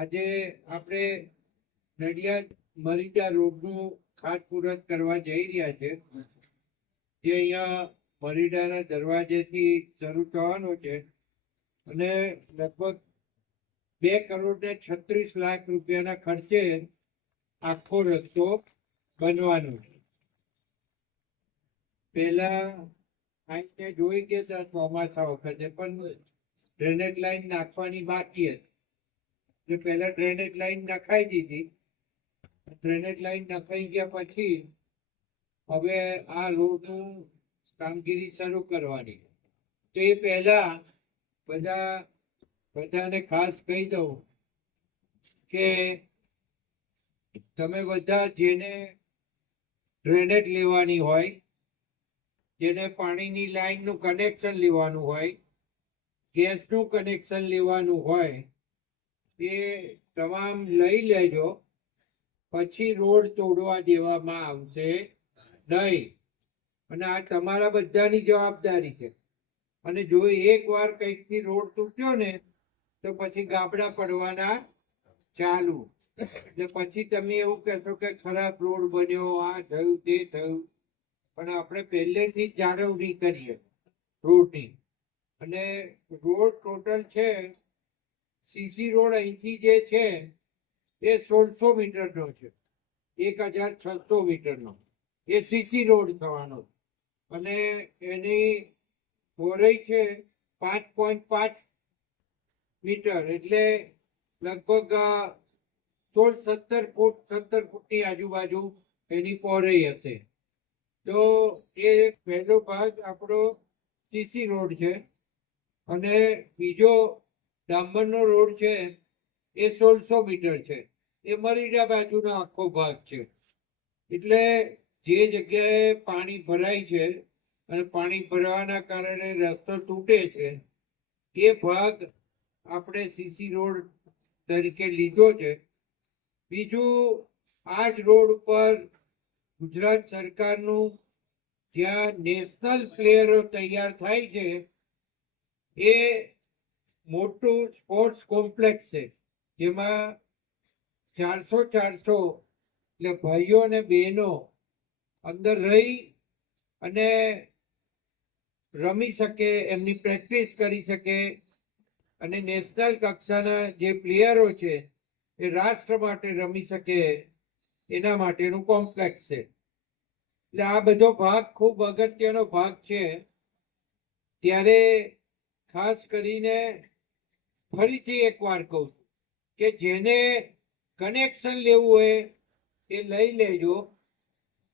આજે આપણે નડિયાદ મરીડા રોડનું ખાતમુહૂર્ત કરવા જઈ રહ્યા છે. જે અહીંયા મરીડાના દરવાજેથી શરૂ થવાનો છે અને લગભગ બે કરોડ ને છત્રીસ લાખ રૂપિયાના ખર્ચે આખો રસ્તો બનવાનો છે. પહેલા આઈને જોઈ ગયા હતા ચોમાસા વખતે, પણ ડ્રેનેજ લાઈન નાખવાની બાકી હતી. જે પહેલા ડ્રેનેજ લાઈન નખાઈ દીધી ડ્રેનેજ લાઈન નખાઈ ગયા પછી હવે આ રોડનું કામગીરી શરૂ કરવાની. તો એ પહેલા બધા, બધાને ખાસ કહી દઉં કે તમે બધા જેને ડ્રેનેજ લેવાની હોય, જેને પાણીની લાઈનનું કનેક્શન લેવાનું હોય, ગેસનું કનેક્શન લેવાનું હોય એ તમામ લઈ લેજો. પછી રોડ તોડવા દેવામાં આવશે નહીં. અને આ તમારા બધાની જવાબદારી છે. અને જો એકવાર કંઈકથી રોડ તૂટ્યો ને, તો પછી ગાબડા પડવાના ચાલુ. એટલે પછી તમે એવું કહેશો કે ખરાબ રોડ બન્યો, આ થયું, તે થયું. પણ આપણે પહેલેથી જાળવણી કરીએ રોડની. અને રોડ ટોટલ છે સીસી રોડ અહીંથી જે છે, એ સોળસો મીટરનો છે. એક હજાર છસો મીટરનો. એ સીસી રોડ થવાનો. અને એની પહોળાઈ છે પાંચ પોઈન્ટ પાંચ મીટર. એટલે લગભગ સોળ સત્તર ફૂટ, સત્તર ફૂટની આજુબાજુ એની પહોળાઈ હશે. તો એ પહેલો ભાગ આપણો સીસી રોડ છે. અને બીજો ડામરનો રોડ છે, એ સોળસો મીટર છે. એ મરીડા બાજુનો આખો ભાગ છે. એટલે જે જગ્યાએ પાણી ભરાય છે અને પાણી ભરાવાના કારણે રસ્તો તૂટે છે, એ ભાગ આપણે સીસી રોડ તરીકે લીધો છે. બીજું, આ જ રોડ પર ગુજરાત સરકારનું જ્યાં નેશનલ પ્લેયરો તૈયાર થાય છે, એ મોટું સ્પોર્ટ્સ કોમ્પ્લેક્સ છે. જેમાં ચારસો ચારસો એટલે ભાઈઓ અને બહેનો અંદર રહી અને રમી શકે, એમની પ્રેક્ટિસ કરી શકે. અને નેશનલ કક્ષાના જે પ્લેયરો છે, એ રાષ્ટ્ર માટે રમી શકે, એના માટેનું કોમ્પ્લેક્સ છે. એટલે આ બધો ભાગ ખૂબ અગત્યનો ભાગ છે. ત્યારે ખાસ કરીને ફરીથી એકવાર કહું છું કે જેને કનેક્શન લેવું હોય એ લઈ લેજો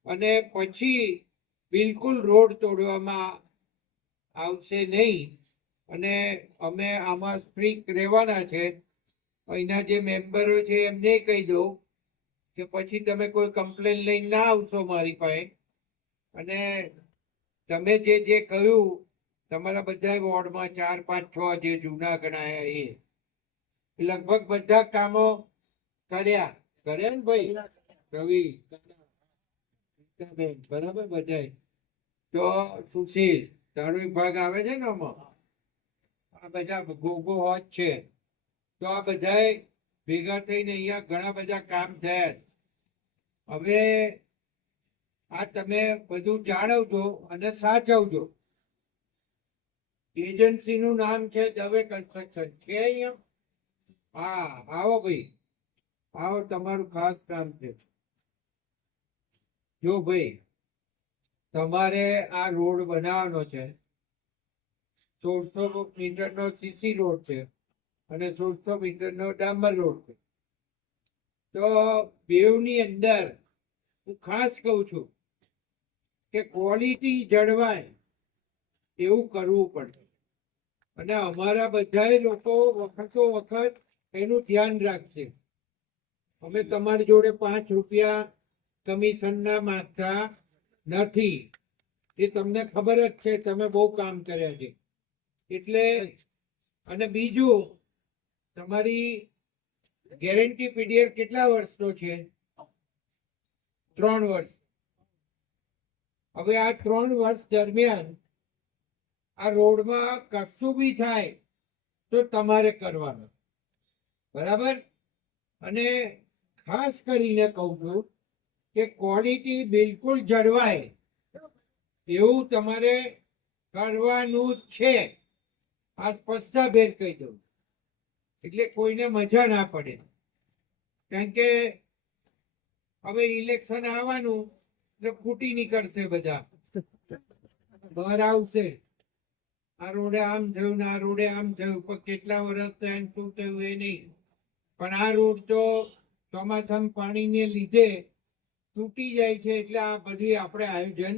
અને પછી બિલકુલ રોડ તોડવામાં આવશે નહીં. અને અમે આમાં સ્ટ્રીક રહેવાના છે. અહીંના જે મેમ્બરો છે, એમને કહી દઉં કે પછી તમે કોઈ કમ્પ્લેન લઈને ના આવશો મારી પાસે. અને તમે જે જે કહ્યું તમારા બધા વોર્ડમાં ચાર, પાંચ, છ જે જૂના ગણાયા એ. લગભગ બધા કામો કર્યા. કર્યા ને ભાઈ? રવિ બેન બરાબર બધાય? તો સુશીલ, તારો વિભાગ આવે છે ને આમાં? આ બધા ગોગો હોત છે. તો આ બધાય ભેગા થઈને અહીંયા ઘણા બધા કામ થયા હવે આ તમે બધું જાણવજો અને સાચવજો. એજન્સીનું નામ છે દવે કન્સ્ટ્રક્શન છે અહીંયા હા, આવો ભાઈ. આવો, તમારું ખાસ કામ છે. જો ભાઈ, તમારે આ રોડ બનાવવાનો છે. સોળસો મીટરનો સીસી રોડ છે અને સોળસો મીટરનો ડામર રોડ છે. તો બેવની અંદર હું ખાસ કહું છું કે ક્વોલિટી જળવાય એવું કરવું પડે. અને અમારા બધાય લોકો વખતો વખત એનું ધ્યાન રાખશે. અમે તમારી જોડે પાંચ રૂપિયા કમિશનના માંગતા નથી. એ તમને ખબર જ છે, તમે બહુ કામ કર્યા છે. એટલે અને બીજું, તમારી ગેરંટી પીરિયડ કેટલા વર્ષનો છે? ત્રણ વર્ષ. હવે આ ત્રણ વર્ષ દરમિયાન આ રોડમાં કશું બી થાય તો તમારે કરવાનું. બરાબર? અને ખાસ કરીને કહું છું કે ક્વોલિટી બિલકુલ જળવાય. એવું તમારે કરવાનું છે. આ સ્પષ્ટભેર કહી દઉં. એટલે કોઈને મજા ના પડે. કારણ કે હવે ઇલેક્શન આવવાનું, એટલે ફૂટી નીકળશે બધા. બહાર આવશે. આ રોડે આમ થયું ને આ રોડે આમ થયું. પણ કેટલા વર્ષ થયા શું થયું એ નહીં. પણ આ રોડ તો ચોમાસામાં પાણીને લીધે તૂટી જાય છે એટલે આ બધી આપણે આયોજન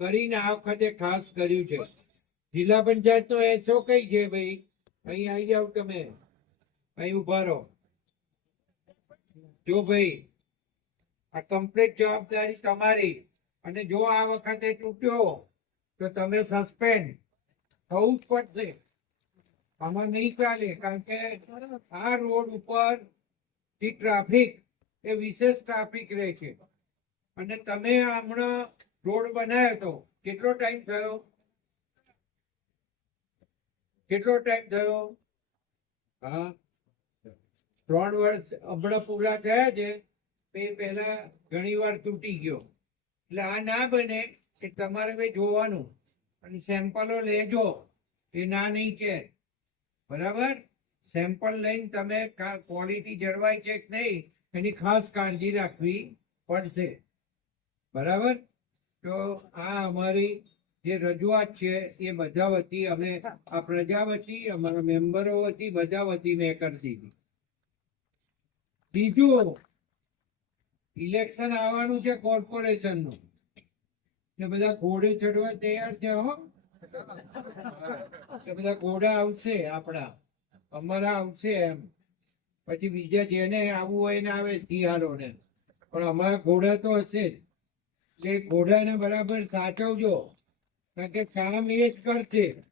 કરીને આ વખતે ખાસ કર્યું છે. જિલ્લા પંચાયત તો એસો કઈ છે ભાઈ? અહીં આવી જાવ તમે. અહીં ઊભા રહો. જો ભાઈ, આ કમ્પ્લીટ જવાબદારી તમારી. અને જો આ વખતે તૂટ્યો, તો તમે સસ્પેન્ડ થવું જ પડશે. આમાં નહીં ચાલે, કારણ કે આ રોડ ઉપરથી ટ્રાફિક, એ વિશેષ ટ્રાફિક રહે છે. અને તમે હમણાં રોડ બનાવ્યો તો કેટલો ટાઈમ થયો? કેટલો ટાઈમ થયો? હા? ત્રણ વર્ષ હમણાં પૂરા થયા છે, તે પહેલા ઘણી વાર તૂટી ગયો. એટલે આ ના બને કે તમારે ભાઈ જોવાનું. અને સેમ્પલો લેજો. એ ના નહીં કે. બરાબર? સેમ્પલ લઈને તમે ક્વોલિટી જળવાય છે કે નહીં, એની ખાસ કાળજી રાખવી પડશે. બરાબર? તો આ અમારી જે રજૂઆત છે, એ બધા વતી અમે, આ પ્રજા વતી, અમારા મેમ્બરો વતી, બધા વતી મેં કરી દીધી. બીજું ઇલેક્શન આવવાનું છે કોર્પોરેશનનું ને બધા ઘોડે ચડવા તૈયાર છે, હો. એ બધા ઘોડા આવશે આપણા, અમારા આવશે એમ. પછી બીજા જેને આવવું હોય ને આવે શિયાળોને પણ અમારા ઘોડા તો હશે જ. એટલે ઘોડાને બરાબર સાચવજો. કારણ કે કામ એ જ કરશે.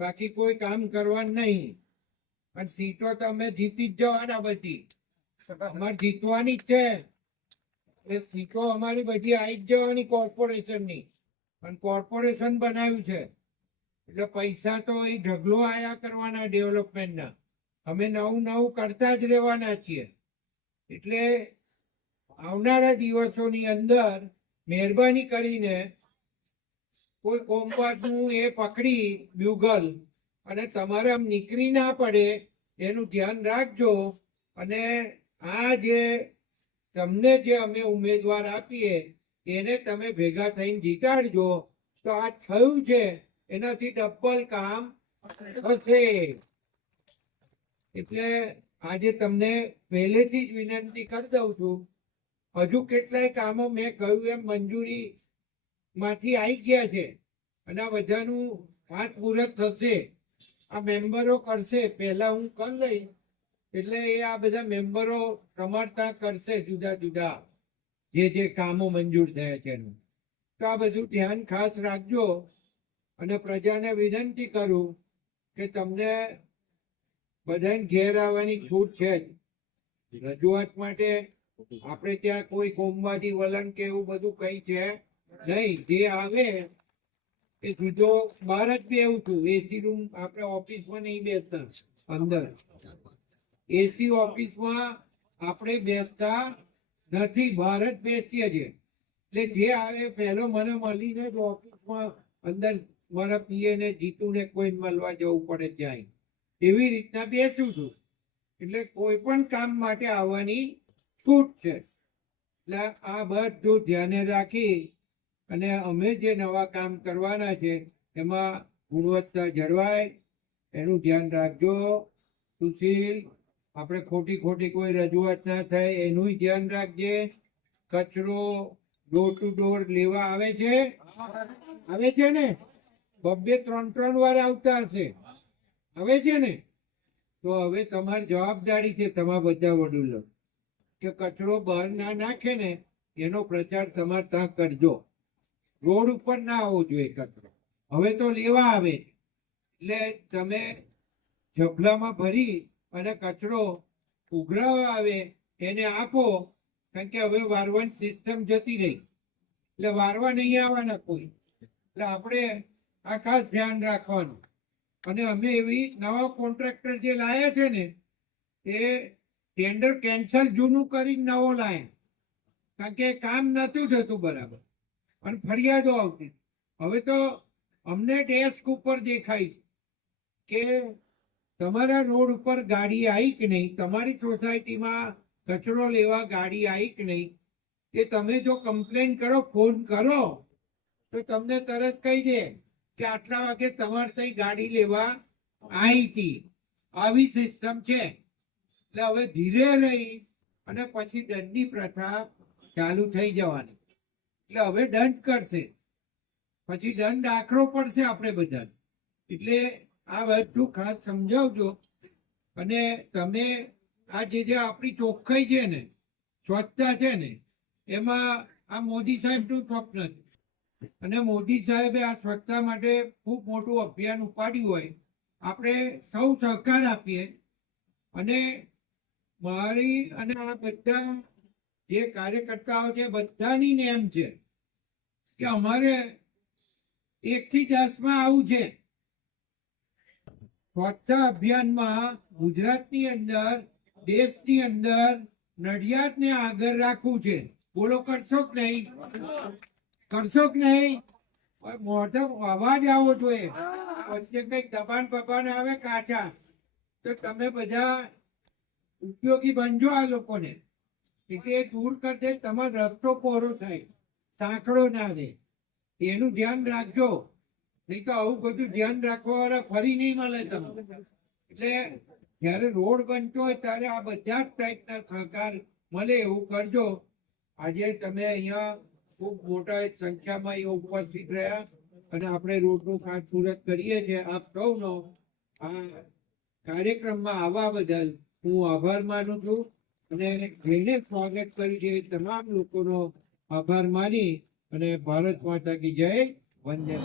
બાકી કોઈ કામ કરવાનું નહીં. પણ સીટો તો અમે જીતી જ જવાના બધી. અમારે જીતવાની જ છે. એ સીટો અમારી બધી આવી જ જવાની કોર્પોરેશનની. પણ કોર્પોરેશન બનાવ્યું છે. એટલે પૈસા તો એ ઢગલો આયા કરવાના ડેવલપમેન્ટના. અમે નવું નવું કરતા જ રહેવાના છીએ. એટલે આવનારા દિવસોની અંદર મહેરબાની કરીને કોઈ કોમવાદનું એ પકડી બ્યુગલ અને તમારે આમ નીકળી ના પડે, એનું ધ્યાન રાખજો અને આ જે તમને જે અમે ઉમેદવાર આપીએ, એને તમે ભેગા થઈને જીતાડજો. તો આ થયું છે. એનાથી ડબલ કામ થશે. એટલે આજે તમને પહેલેથી જ વિનંતી કરી દઉં છું. હજુ કેટલાય કામો મેં કહ્યું એમ મંજૂરી માંથી આવી ગયા છે. અને આ બધાનું હાથ મુહૂર્ત થશે. આ મેમ્બરો કરશે. પહેલા હું કરી લઈશ. એટલે એ આ બધા મેમ્બરો રમાડતા કરશે જુદા જુદા, જે જે કામો મંજૂર થયા છે એનું. તો આ બધું ધ્યાન ખાસ રાખજો અને પ્રજાને વિનંતી કરું કે તમને બધાને ઘેર આવવાની છૂટ છે જ. રજૂઆત માટે આપણે ત્યાં કોઈ કોમવાદી વલણ કે એવું બધું કઈ છે નહીં. જે આવે એ સીધો બહાર જ બેવું છું. એસી રૂમ આપણે ઓફિસમાં નહીં બેસતા, અંદર. એસી ઓફિસમાં આપણે બેસતા નથી જ બેસીએ છીએ. એટલે જે આવે પહેલો મને મળીને જ ઓફિસમાં અંદર મારા પીએને ને જીતુ ને કોઈ મળવા જવું પડે ત્યાં એવી રીતના બેસું છું. એટલે કોઈ પણ કામ માટે આવવાની છૂટ છે. એટલે આ બધું ધ્યાને રાખી અને અમે જે નવા કામ કરવાના છે, એમાં ગુણવત્તા જળવાય. એનું ધ્યાન રાખજો, સુશીલ. આપણે ખોટી ખોટી કોઈ રજૂઆત ના થાય, એનું ધ્યાન રાખજે. કચરો ડોર ટુ ડોર લેવા આવે છે? આવે છે ને? બબ્બે ત્રણ ત્રણ વાર આવતા હશે. આવે છે ને? તો હવે તમારી જવાબદારી છે તમારા બધા વડીલો કે કચરો બહાર ના નાખે ને, એનો પ્રચાર તમારે ત્યાં કરજો. રોડ ઉપર ના આવવો જોઈએ કચરો. હવે તો લેવા આવે. એટલે તમે ઝભલામાં ભરી અને કચરો ઉઘરાવા આવે એને આપો, કારણ કે હવે વારવાની સિસ્ટમ જતી રહી. એટલે વારવા નહીં આવવાના કોઈ. એટલે આપણે આ ખાસ ધ્યાન રાખવાનું. અને અમે એવી નવા કોન્ટ્રાક્ટર જે લાયા છે ને, એ ટેન્ડર કેન્સલ જૂનું કરી નવો લાયા. કારણ કે કામ નહોતું થતું બરાબર. અને ફરિયાદો આવતી. હવે તો અમને ડેસ્ક ઉપર દેખાય કે તમારા રોડ ઉપર ગાડી આવી કે નહીં? તમારી સોસાયટીમાં કચરો લેવા ગાડી આવી કે નહીં? એ તમે જો કમ્પ્લેન કરો, ફોન કરો, તો તમને તરત કહી દે કે આટલા વાગે તમારે ત્યાં ગાડી લેવા આવી હતી. આવી સિસ્ટમ છે. એટલે હવે ધીરે રહી અને પછી દંડની પ્રથા ચાલુ થઈ જવાની. એટલે હવે દંડ કરશે. પછી દંડ આકરો પડશે આપણે બધા એટલે આ બધું ખાસ સમજાવજો. અને તમે આ જે જે આપણી ચોખ્ખાઈ છે ને, સ્વચ્છતા છે ને, એમાં આ મોદી સાહેબનું સ્વપ્ન છે. અને મોદી સાહેબે આ સ્વચ્છતા માટે ખૂબ મોટું અભિયાન ઉપાડ્યું હોય, આપણે સૌ સહકાર આપીએ. અને મારી અને આ બધા જે કાર્યકર્તાઓ છે, બધાની નેમ છે કે અમારે એકથી દસમાં આવું છે. સ્વચ્છતા અભિયાનમાં ગુજરાતની અંદર, દેશની અંદર નડિયાદને આગળ રાખવું છે. બોલો કરશો કે નહીં? કરશો કે નહીં મોઢો અવાજ આવો જોઈએ વચ્ચે કંઈક દબાણ બબાણ આવે કાચા. તો તમે બધા ઉપયોગી બનજો આ લોકોને. એટલે એ દૂર કરશે તમારો રસ્તો કોરો થાય. સાંકડો ના રહે એનું ધ્યાન રાખજો. નહીં તો આવું બધું ધ્યાન રાખવા વાળા ફરી નહીં મળે તમને. એટલે જયારે રોડ બનતો હોય ત્યારે આ બધા જ ટાઈપના સહકાર મળે એવું કરજો. આજે તમે અહીંયા ખૂબ મોટા સંખ્યામાં અહીંયા ઉપસ્થિત રહ્યા અને આપણે રોડનું ખાસ પૂરત કરીએ છીએ. આપ સૌનો આ કાર્યક્રમમાં આવવા બદલ હું આભાર માનું છું અને જેને સ્વાગત કર્યું છે. એ તમામ લોકોનો આભાર માની અને ભારત માતા કી જય. quân nhân